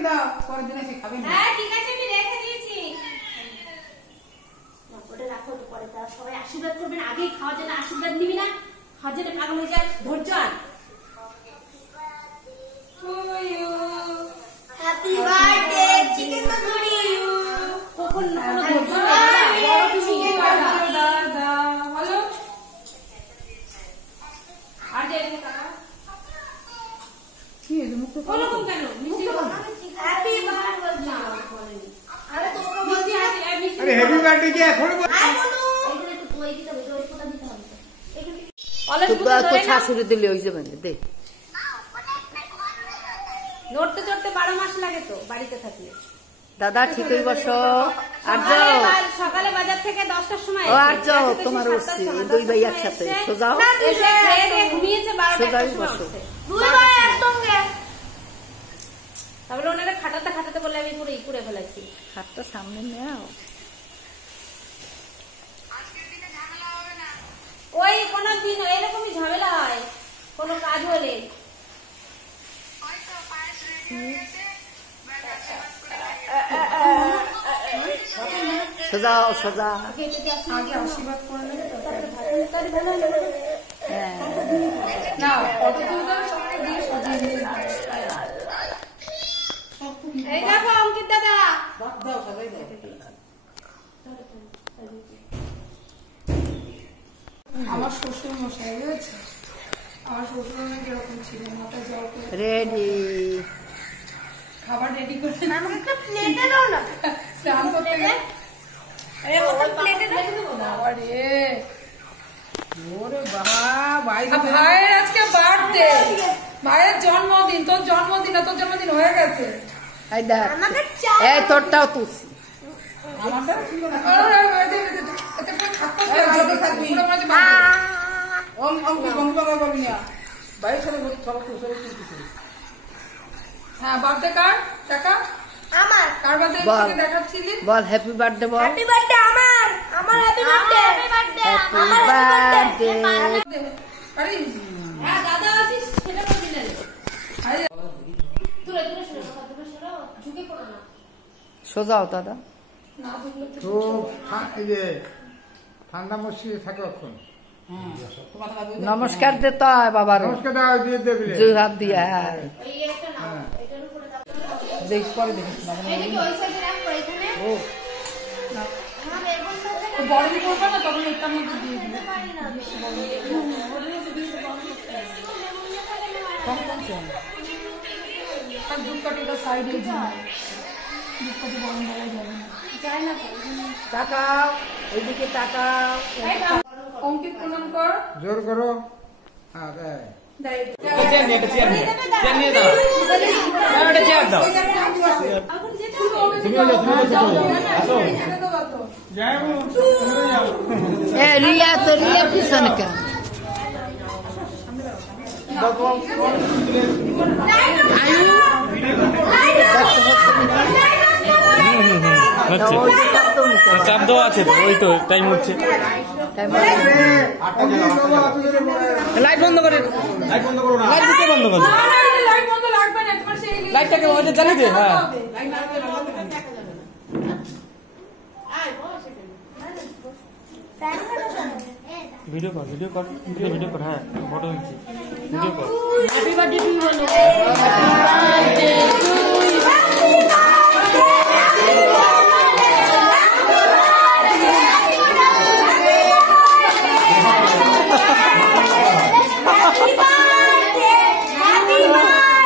রেখে দাও, পরের দিন এসে খাবে না। হ্যাঁ ঠিক আছে, আমি রেখে দিয়েছি। ওটা রাখো তো, পরে তারা সবাই আশীর্বাদ করবেন। আগেই খাওয়ার জন্য আশীর্বাদ নিবি না, খাওয়ার জন্য পাগল হয়ে যায়। ধৈর্য আন। Happy birthday chicken tandoori. কখন চিকেন বলো আর যে টাকা কি এর মুখ বলো কেন মিষ্টি হ্যাপি বার্থডে বলেনি। আরে তোমরা বলছি আরে হ্যাপি বার্থডে কি এখন বলো এখানে একটু দই দিতে হবে, দই ফোঁটা দিতে হবে। এখানে তো শাশুড়ি দিলে ওই যাবেন দে। নড়তে চড়তে 12 মাস লাগে তো বাড়িতে থাকলে। দাদা ঠিকই বসো। আর যাও সকালে বাজার থেকে 10টার সময় ও আর যাও, তোমার উঠছি দুই ভাই একসাথে সোজাও এসে খেয়ে ঘুমিয়েছে 12টার সময় উঠছে। দুই ভাই একসঙ্গে। তাহলে ওনারা খাটাতে খাটাতে বলে আমি পুরো ই করে ফেলেছি। হাতটা সামনে নাও। ওই কোনো দিন এরকমই ঝামেলা হয় কোনো কাজ হলে। সোজাও সোজা। আগে আশীর্বাদ করলে না এই দেখো অঙ্কিত দাদা দাও সবাই দাও। আমার শ্বশুর মশাই হয়েছে, আমার শ্বশুর মশাই কিরকম ছিল, মাথা জল রেডি খাবার রেডি করে প্লেটে দাও না, স্নান করতে গেলে প্লেটে দাও। ভাইয়ের আজকে বার্থডে, ভাইয়ের জন্মদিন। তোর জন্মদিন না, তোর জন্মদিন হয়ে গেছে। এই দেখ এই তোরটাও তুলছি। হ্যাঁ বার্থডে কার টাকা আমার কার বার্থডে দেখাচ্ছিলি? বল হ্যাপি বার্থডে বল। হ্যাপি বার্থডে আমার, আমার হ্যাপি বার্থডে, হ্যাপি বার্থডে, আমার হ্যাপি বার্থডে। আরে হ্যাঁ দাদা আছিস সেটা করে দিলেন। দূরে দূরে সরো, দূরে সরো, ঝুঁকে পড়ো না। সোজাও দাদা। না থাকলে তো খুব ঠান্ডা মসজিদে থাকে এখন। নমস্কার দিতে হয় বাবার। নমস্কার দাও দিয়ে দেবে। দুই হাত দিয়ে ওই একটা নাও, এটার উপরে দাও। দেখ পরে দেখিস না। এদিকে ওই সাইডে রাখো, এখানে ও আমার এর বন্ধ আছে না। বড় করবে না তখন এটার মধ্যে দিয়ে দিবে। পারি না আর দুধকাঠিটা সাইডে যায়, দুধকাঠি বন্ধ হয়ে যাবে না। যায় না। তাকাও ওইদিকে তাকাও। অঙ্কিত প্রণাম কর, জোর করো। হ্যাঁ দেয়। এ রিয়া তো রিয়া পিছন কেন? চাপ দেওয়া আছে তো, ওই তো টাইম হচ্ছে। লাইট বন্ধ করে, লাইট বন্ধ করো না, লাইট দিতে বন্ধ করো, লাইট বন্ধ লাগবে না, তোমার সেই লাইটটাকে ওইটা জ্বালিয়ে দে। হ্যাঁ ভিডিও কর, ভিডিও কর, ভিডিও কর। হ্যাঁ ফটো দিচ্ছি, ভিডিও কর। হ্যাপি বার্থডে টু ইউ বলো।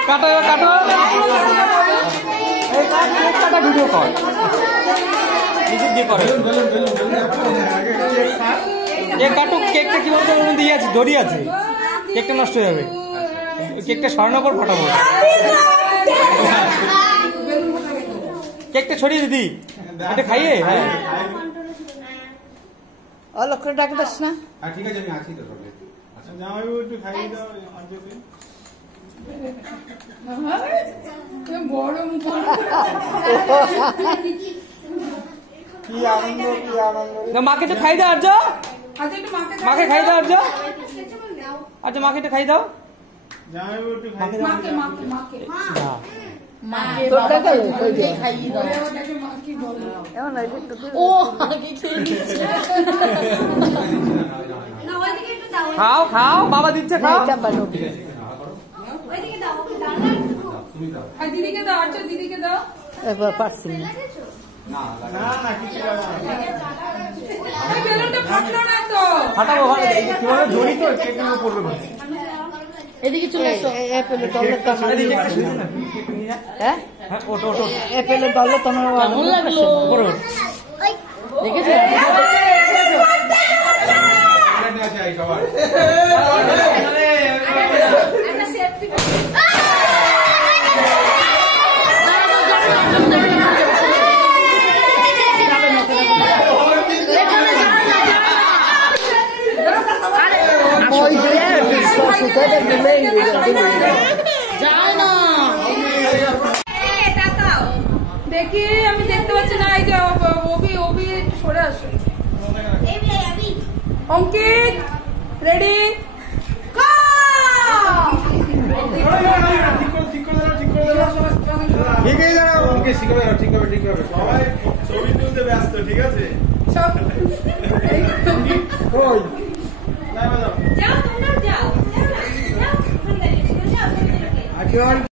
কাটো কাটো, এই কাটা ভিডিও কর, নিজে দিয়ে করে। এ কাটো, কেকটা কি বলতো ওর মধ্যে আছে, দড়ি আছে, কেকটা নষ্ট হয়ে যাবে। কেকটা সরানোর পর ফাটাবো। কেকটা ছড়িয়ে দিদি, এটা খাইয়ে। হ্যাঁ অলক্ষ ডাকে দাস না। ঠিক আছে, আমি আছি তো সবাই। আচ্ছা জামাইবু একটু খাইয়ে দাও আজকে। বড় মুখ কি আনন্দ, কি আনন্দ। মাকে তো খাই দাও। আর্য মাকে খাই দাও। আর্য আচ্ছা মাকে একটু খাই দাও। জামাইবু একটু মাকে মাকে মাকে তোর টাকা কই দে ওটাকে মা কি বলে এমন একটু ও আগে খেয়ে নিচ্ছে না ওইদিকে একটু দাও খাও খাও বাবা দিচ্ছে খাও এটা বানো ওইদিকে দাও দাও আর দিদিকে দাও আচ্ছা দিদিকে দাও এবার পারছি না না না কিছু না এই বেলুনটা ফাটলো না তো ফাটাবো ওখানে কি বলে দড়ি তো কেকের উপর পড়বে এদিকে চলে এসো এ পেলে দলে তো আমার এদিকে একটা শুনে না কেক নিয়ে যা হ্যাঁ হ্যাঁ ওটো ওটো এ পেলে দলে তো আমার কেমন লাগলো উপরে দেখেছো নিয়ে যাই সবাই একটা সেফটি ওই দিয়ে সুতোটা দিলে যায় না দেখি আমি দেখতে পাচ্ছি না এই যে ওবি সরে আসে অঙ্কিত রেডি ঠিক আছে দাঁড়াও ওকে ঠিক হবে সবাই ছবি তুলতে ব্যস্ত ঠিক আছে সব কই না যাও তোমরা যাও যাও না যাও ওখানে দাঁড়িয়ে যাও আজকে